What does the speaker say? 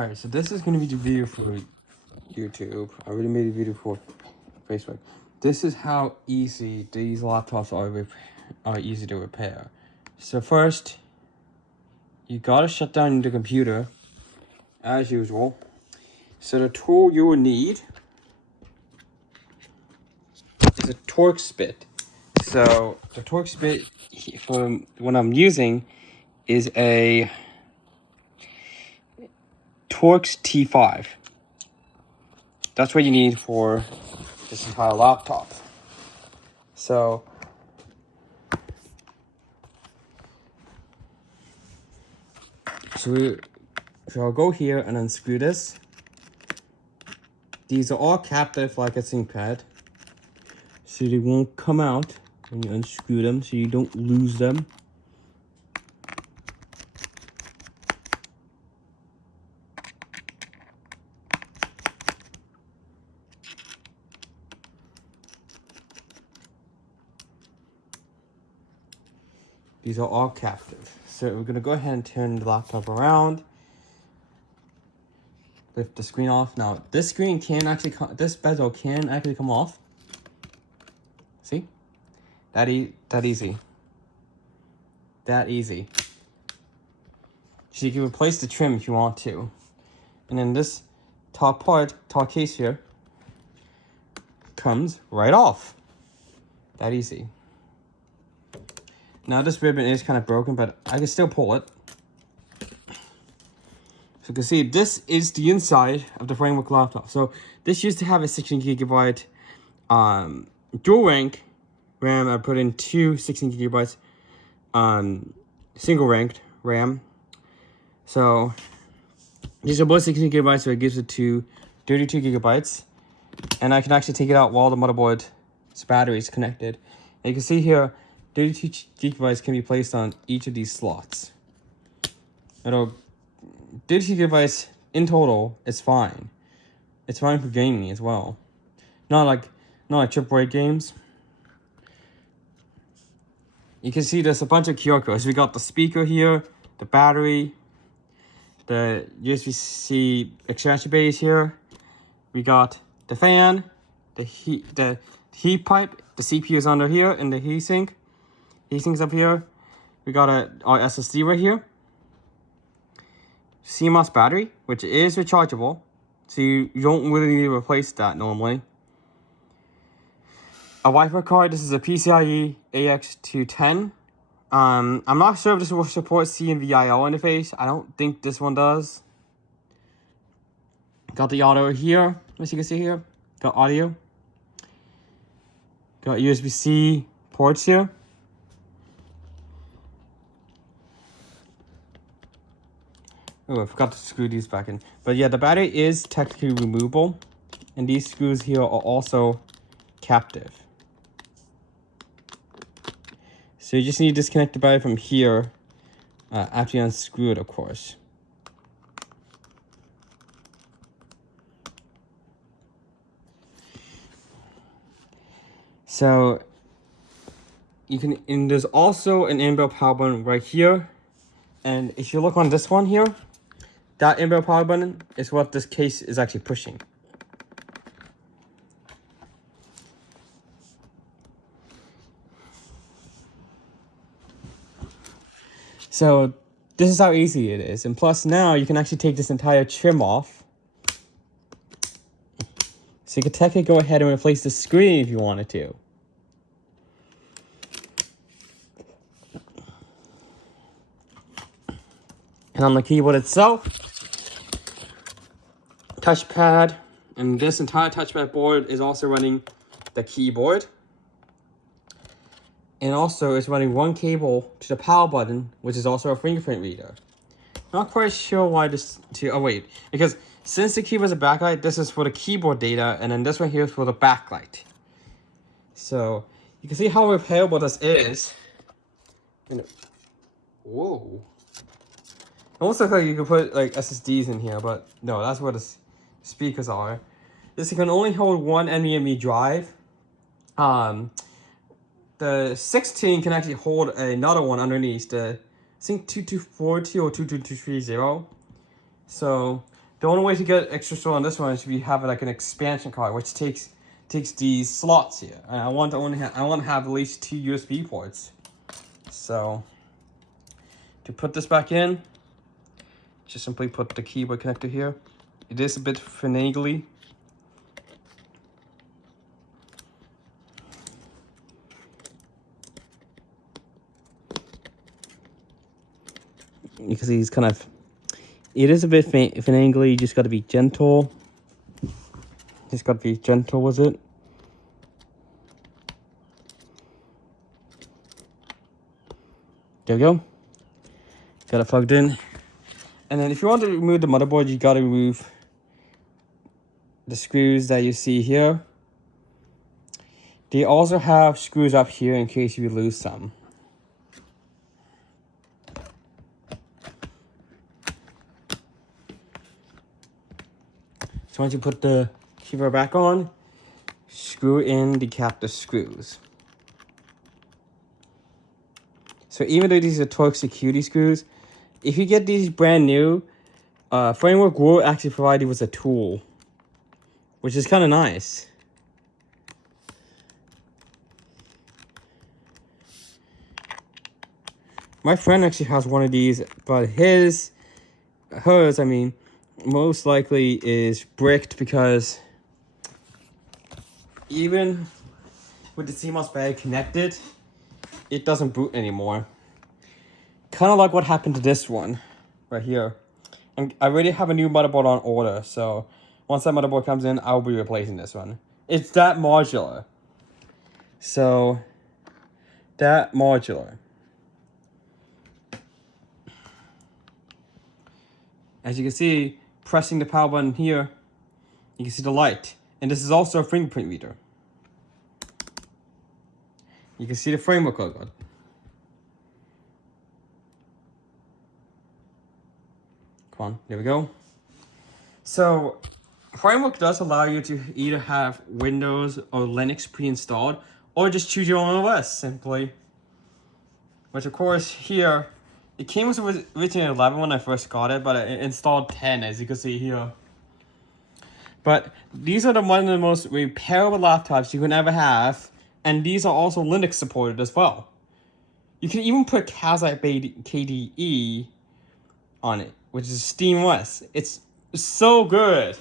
Alright, so this is going to be the video for YouTube. I already made a video for Facebook. This is how easy these laptops are easy to repair. So first, you gotta shut down the computer, as usual. So the tool you will need is a Torx bit. So the Torx bit for what I'm using is a Torx T5. That's what you need for this entire laptop. So I'll go here and unscrew this. These are all captive like a ThinkPad, so they won't come out when you unscrew them, so you don't lose them. These are all captive. So we're gonna go ahead and turn the laptop around. Lift the screen off. Now this screen can actually this bezel can actually come off. See? That easy. That easy. So you can replace the trim if you want to. And then this top case here comes right off. That easy. Now this ribbon is kind of broken, but I can still pull it. So you can see this is the inside of the framework laptop. So this used to have a 16GB dual rank RAM. I put in two 16GB single ranked RAM. So these are both 16GB, so it gives it to 32GB. And I can actually take it out while the motherboard's battery is connected. And you can see here, 32 GB can be placed on each of these slots. 32 GB in total is fine. It's fine for gaming as well. Not like AAA games. You can see there's a bunch of QR codes. We got the speaker here, the battery, the USB-C extraction base here. We got the fan, the heat pipe, the CPU is under here, and the heatsink. Heatsink's up here. We got our SSD right here. CMOS battery, which is rechargeable, so you don't really need to replace that normally. A Wi-Fi card. This is a PCIe AX210. I'm not sure if this will support CMVIO interface. I don't think this one does. Got the audio here, as you can see here. Got audio. Got USB-C ports here. Oh, I forgot to screw these back in. But yeah, the battery is technically removable. And these screws here are also captive. So you just need to disconnect the battery from here after you unscrew it, of course. So you can, and there's also an inbuilt power button right here. And if you look on this one here, that inbuilt power button is what this case is actually pushing. So this is how easy it is. And plus now you can actually take this entire trim off. So you could technically go ahead and replace the screen if you wanted to. And on the keyboard itself, touchpad, and this entire touchpad board is also running the keyboard. And also it's running one cable to the power button, which is also a fingerprint reader. Not quite sure why this oh wait, because since the keyboard is a backlight, this is for the keyboard data, and then this one here is for the backlight. So you can see how repairable this is. And, whoa. It almost looks like you could put like SSDs in here, but no, that's where the speakers are. This can only hold one NVMe drive. The 16 can actually hold another one underneath, the I think 2240 or 22230. So The only way to get extra storage on this one is if you have like an expansion card, which takes these slots here. And I want to have at least 2 USB ports. So to put this back in, just simply put the keyboard connector here. It is a bit finagly. You can see he's kind of, it is a bit finagly. You just got to be gentle. Just got to be gentle with it. There we go. Got it plugged in. And then if you want to remove the motherboard, you got to remove the screws that you see here. They also have screws up here in case you lose some. So once you put the keyboard back on, screw in the captive screws. So even though these are Torx security screws, if you get these brand new, Framework will actually provide you with a tool, which is kind of nice. My friend actually has one of these, but hers, I mean, most likely is bricked because even with the CMOS bag connected, it doesn't boot anymore. Kind of like what happened to this one right here. And I already have a new motherboard on order, so once that motherboard comes in, I'll be replacing this one. It's that modular. So, that modular. As you can see, pressing the power button here, you can see the light. And this is also a fingerprint reader. You can see the framework logo. Come on, there we go. So, Framework does allow you to either have Windows or Linux pre-installed, or just choose your own OS, simply. Which of course, here, it came with originally 11 when I first got it, but I installed 10, as you can see here. But these are one of the most repairable laptops you can ever have, and these are also Linux supported as well. You can even put Kazakh KDE on it, which is SteamOS. It's so good.